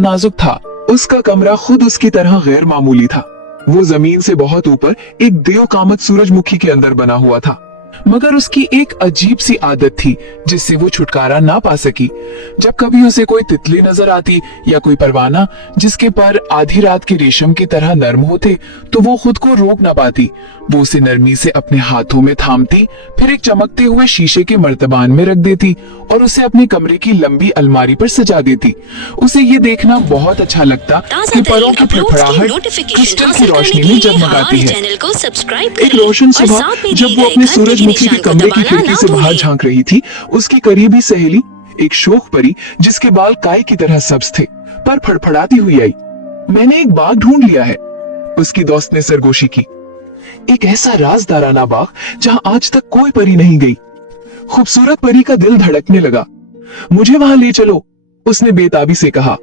नाजुक था। उसका कमरा खुद उसकी तरह गैर मामूली था। वो जमीन से बहुत ऊपर एक देवकामत सूरजमुखी के अंदर बना हुआ था, मगर उसकी एक अजीब सी आदत थी जिससे वो छुटकारा ना पा सकी। जब कभी उसे कोई तितली नजर आती या कोई परवाना जिसके पर आधी रात के रेशम की तरह नर्म होते, तो वो खुद को रोक ना पाती। वो उसे नरमी से अपने हाथों में थामती, फिर एक चमकते हुए शीशे के मर्तबान में रख देती और उसे अपने कमरे की लंबी अलमारी पर सजा देती। उसे ये देखना बहुत अच्छा लगता कि परों की फड़फड़ाहट क्रिस्टल की रोशनी में जगमगाती है। एक रोशन सुबह जब वो अपने सूरजमुखी के कमरे की खिड़की से बाहर झांक रही थी, उसकी करीबी सहेली एक शोख परी जिसके बाल काय की तरह सब्ज थे पर फड़फड़ाती हुई आई। मैंने एक बाग ढूंढ लिया है, उसकी दोस्त ने सरगोशी की। एक ऐसा राजदाराना बाग जहां आज तक कोई परी नहीं गई। खूबसूरत परी का दिल धड़कने लगा। मुझे वहां ले चलो, उसने बेताबी से कहा।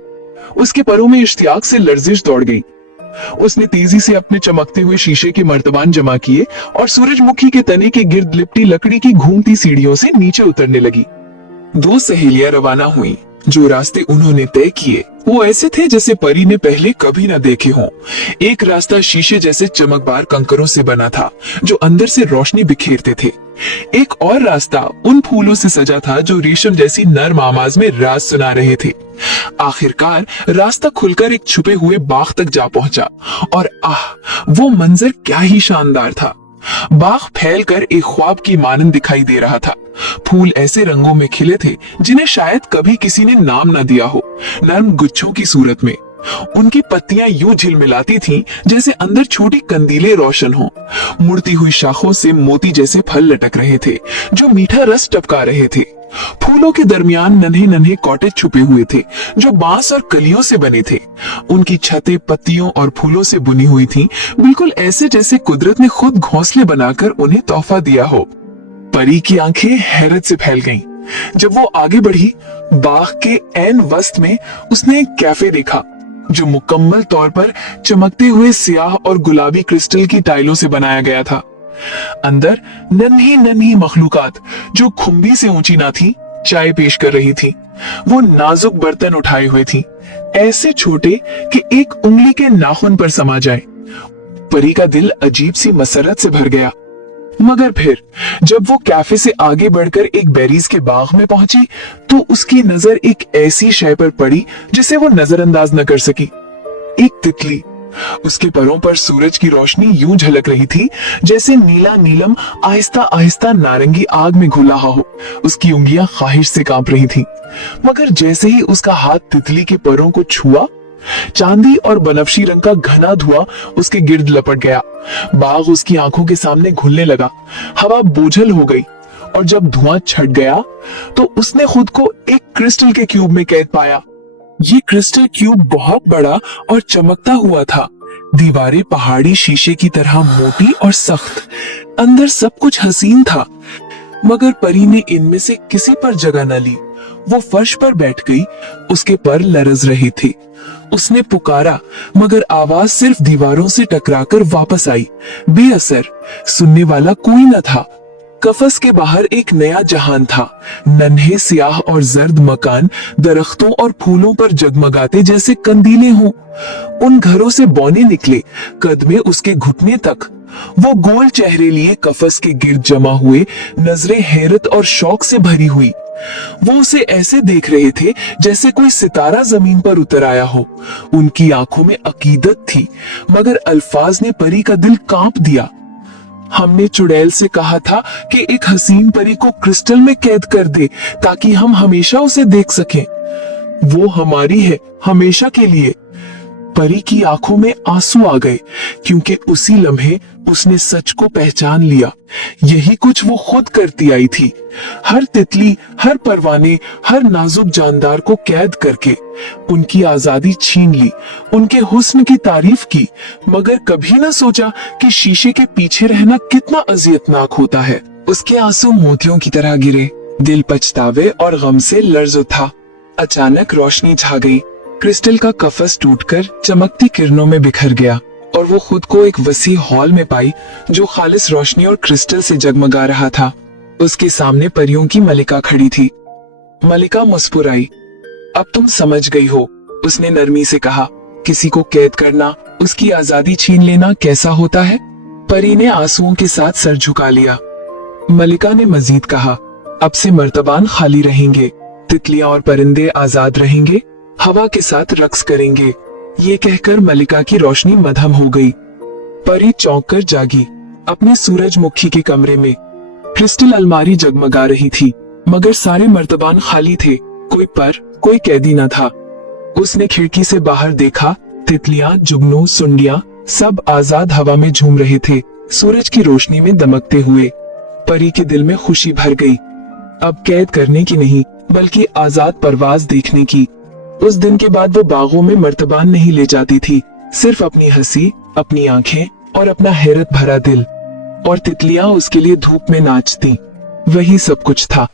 उसके परों में इश्तियाक से लर्जिश दौड़ गई। उसने तेजी से अपने चमकते हुए शीशे के मर्तबान जमा किए और सूरजमुखी के तने के गिर्द लिपटी लकड़ी की घूमती सीढ़ियों से नीचे उतरने लगी। दो सहेलियां रवाना हुई। जो रास्ते उन्होंने तय किए वो ऐसे थे जैसे परी ने पहले कभी न देखे हों। एक रास्ता शीशे जैसे चमकदार कंकरों से बना था जो अंदर से रोशनी बिखेरते थे। एक और रास्ता उन फूलों से सजा था जो रेशम जैसी नर्म आवाज में राज सुना रहे थे। आखिरकार रास्ता खुलकर एक छुपे हुए बाग तक जा पहुंचा और वो मंजर क्या ही शानदार था। बाग फैलकर एक ख्वाब की मानंद दिखाई दे रहा था। फूल ऐसे रंगों में खिले थे जिन्हें शायद कभी किसी ने नाम न दिया हो, नर्म गुच्छों की सूरत में। उनकी पत्तियां यूं झिलमिलाती थीं जैसे अंदर छोटी कंदीलें रोशन हों। मुड़ती हुई शाखों से मोती जैसे फल लटक रहे थे जो मीठा रस टपका रहे थे। फूलों के दरमियान नन्हे नन्हे कॉटेज छुपे हुए थे जो बांस और कलियों से बने थे। उनकी छतें पत्तियों और फूलों से बुनी हुई थीं, बिल्कुल ऐसे जैसे कुदरत ने खुद घोंसले बनाकर उन्हें तोहफा दिया हो। परी की आंखें हैरत से फैल गईं। जब वो आगे बढ़ी, बाग के ऐन वस्त में उसने एक कैफे देखा जो मुकम्मल तौर पर चमकते हुए स्याह और गुलाबी क्रिस्टल की टाइलों से बनाया गया था। अंदर नन्ही नन्ही मखलूकात जो खुम्बी से ऊंची ना थी, चाय पेश कर रही थी। वो नाजुक बर्तन उठाए हुए थी, ऐसे छोटे कि एक उंगली के नाखून पर समा जाए। परी का दिल अजीब सी मसरत से भर गया। मगर फिर जब वो कैफे से आगे बढ़कर एक बेरीज के बाग में पहुंची तो उसकी नजर एक ऐसी शय पर पड़ी जिसे वो नजरअंदाज न कर सकी। एक तितली। उसके परों पर सूरज की रोशनी यूं झलक रही थी जैसे नीला नीलम आहिस्ता आहिस्ता नारंगी आग में घुला हो। उसकी उंगलियां ख्वाहिश से कांप रही थी। मगर जैसे ही उसका हाथ तितली के परों को छुआ, चांदी और बनफशी रंग का घना धुआं उसके गिर्द लपट गया। बाग उसकी आंखों के सामने घुलने लगा। हवा बोझल हो गई और जब धुआं छट गया तो उसने खुद को एक क्रिस्टल के क्यूब में कैद पाया। ये क्रिस्टल क्यूब बहुत बड़ा और चमकता हुआ था। दीवारें पहाड़ी शीशे की तरह मोटी और सख्त। अंदर सब कुछ हसीन था, मगर परी ने इनमें से किसी पर जगह न ली। वो फर्श पर बैठ गई, उसके पर लरज रहे थे। उसने पुकारा, मगर आवाज सिर्फ दीवारों से टकराकर वापस आई, बेअसर। सुनने वाला कोई न था। कफस के बाहर एक नया जहान था। नन्हे स्याह और जर्द मकान दरख्तों और फूलों पर जगमगाते जैसे कंदीले हों। उन घरों से बौने निकले, कद में उसके घुटने तक। वो गोल चेहरे लिए कफस के गिर्द जमा हुए, नजरें हैरत और शौक से भरी हुई। वो उसे ऐसे देख रहे थे जैसे कोई सितारा जमीन पर उतर आया हो। उनकी आंखों में अकीदत थी, मगर अल्फाज ने परी का दिल कांप दिया। हमने चुड़ैल से कहा था कि एक हसीन परी को क्रिस्टल में कैद कर दे ताकि हम हमेशा उसे देख सकें। वो हमारी है, हमेशा के लिए। परी की आंखों में आंसू आ गए क्योंकि उसी लम्हे उसने सच को पहचान लिया। यही कुछ वो खुद करती आई थी। हर तितली, हर परवाने, हर नाजुक जानदार को कैद करके उनकी आजादी छीन ली, उनके हुस्न की तारीफ की, मगर कभी ना सोचा कि शीशे के पीछे रहना कितना अजियतनाक होता है। उसके आंसू मोतियों की तरह गिरे। दिल पछतावे और गम से लर्ज उठा। अचानक रोशनी छा गई। क्रिस्टल का कफस टूटकर चमकती किरणों में बिखर गया और वो खुद को एक वसी हॉल में पाई जो खालिस रोशनी और क्रिस्टल से जगमगा रहा था। उसके सामने परियों की मलिका खड़ी थी। मलिका मुस्कुराई। अब तुम समझ गई हो, उसने नरमी से कहा, किसी को कैद करना, उसकी आजादी छीन लेना कैसा होता है? परी ने आंसुओं के साथ सर झुका लिया। मलिका ने मजीद कहा, अब से मर्तबान खाली रहेंगे, तितलियां और परिंदे आजाद रहेंगे, हवा के साथ रक्स करेंगे। ये कहकर मलिका की रोशनी मध्यम हो गई। परी चौंक कर जागी। अपने सूरजमुखी के कमरे में क्रिस्टल अलमारी जगमगा रही थी, मगर सारे मर्तबान खाली थे। कोई पर, कोई कैदी न था। उसने खिड़की से बाहर देखा, तितलियां, जुगनू, सुंडियां सब आजाद हवा में झूम रहे थे, सूरज की रोशनी में दमकते हुए। परी के दिल में खुशी भर गई। अब कैद करने की नहीं, बल्कि आजाद परवाज देखने की। उस दिन के बाद वो बागों में मर्तबान नहीं ले जाती थी, सिर्फ अपनी हंसी, अपनी आंखें और अपना हैरत भरा दिल। और तितलियां उसके लिए धूप में नाचती। वही सब कुछ था।